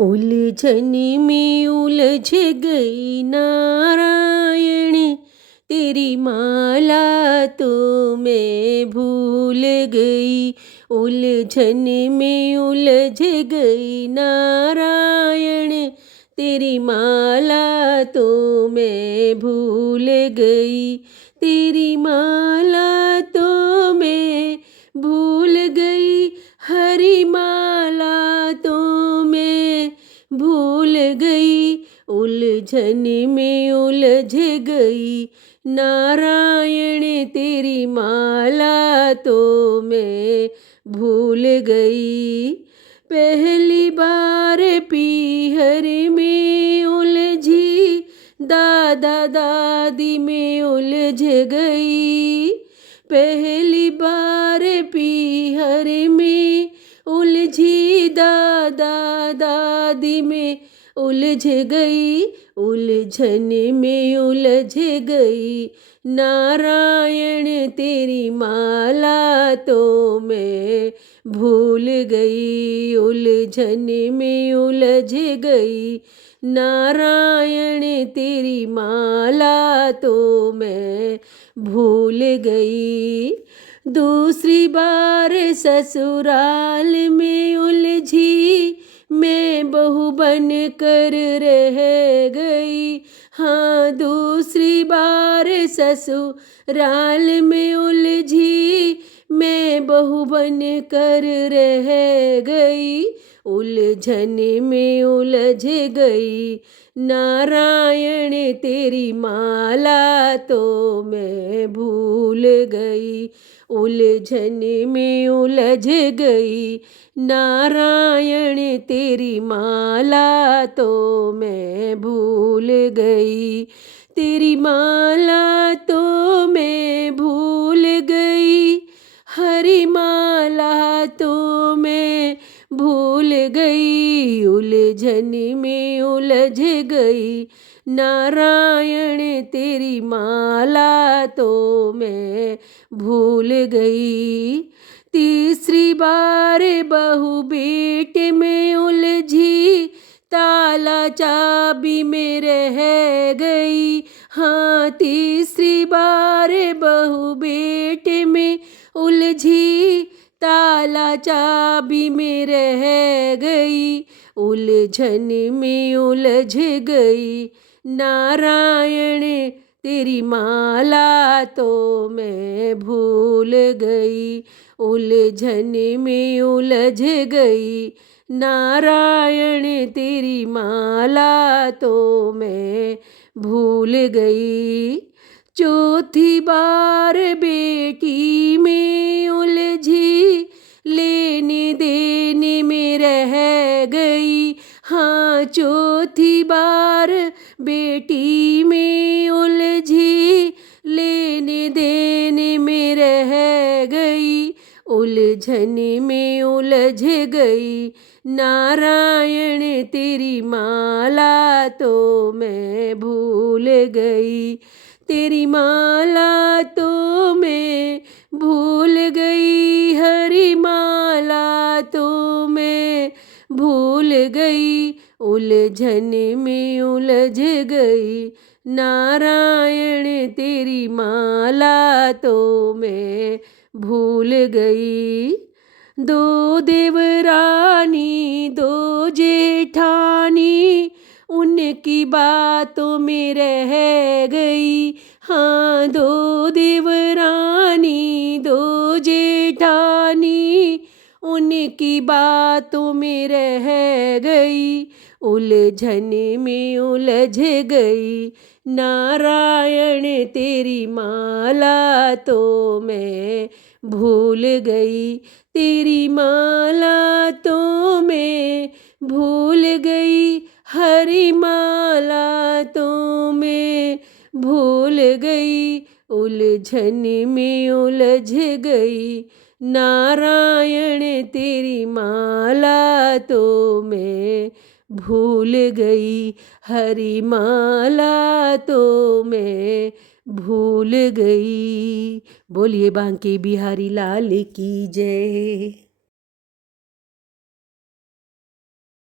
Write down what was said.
उलझन में उलझ गई नारायण, तेरी माला तो मैं भूल गई। उलझन में उलझ गई नारायण, तेरी माला तो मैं भूल गई। तेरी माला तो मैं भूल गई, हरी माला तो मैं भूल गई। उलझन में उलझ गई नारायण, तेरी माला तो मैं भूल गई। पहली बार पीहर में उलझी, दादा दादी में उलझ गई। पहली बार पीहर में उलझी, दादा दादी में उलझ गई। उलझन में उलझ गई नारायण, तेरी माला तो मैं भूल गई। उलझन में उलझ गई नारायण, तेरी माला तो मैं भूल गई। दूसरी बार ससुराल में उलझी, मैं बहू बन कर रह गई। हाँ, दूसरी बार ससुराल में उलझी, मैं बहू बन कर रह गई। उलझन में उलझ गई नारायण, तेरी माला तो मैं भूल गई। उलझन में उलझ गई नारायण, तेरी माला तो मैं भूल गई। तेरी माला तो मैं भूल गई, हरी माला तो मैं भूल गई। उलझन में उलझ गई नारायण, तेरी माला तो मैं भूल गई। तीसरी बार बहू बेटे में उलझी, ताला चाबी में रह गई। हाँ, तीसरी बार बहू बेटे में उलझी, ताला चाबी में रह गई। उलझन में उलझ गई नारायण, तेरी माला तो मैं भूल गई। उलझन में उलझ गई नारायण, तेरी माला तो मैं भूल गई। चौथी बार बेटी में उलझी, लेने देने में रह गई। हाँ, चौथी बार बेटी में उलझी, लेने देने में रह गई। उलझन में उलझ गई नारायण, तेरी माला तो मैं भूल गई। तेरी माला तो मैं भूल गई, हरी माला तो मैं भूल गई। उलझन में उलझ गई नारायण, तेरी माला तो मैं भूल गई। दो देवरानी दो जेठानी, उनकी बातों में रह गई। हाँ, दो देवरानी दो जेठानी, उनकी बातों में रह गई। उलझन में उलझ गई नारायण, तेरी माला तो मैं भूल गई। तेरी माला तो मैं भूल गई, हरी माला तो मैं भूल गई। उलझन में उलझ गई नारायण, तेरी माला तो मैं भूल गई। हरी माला तो मैं भूल गई। बोलिए बांके बिहारी लाल की जय।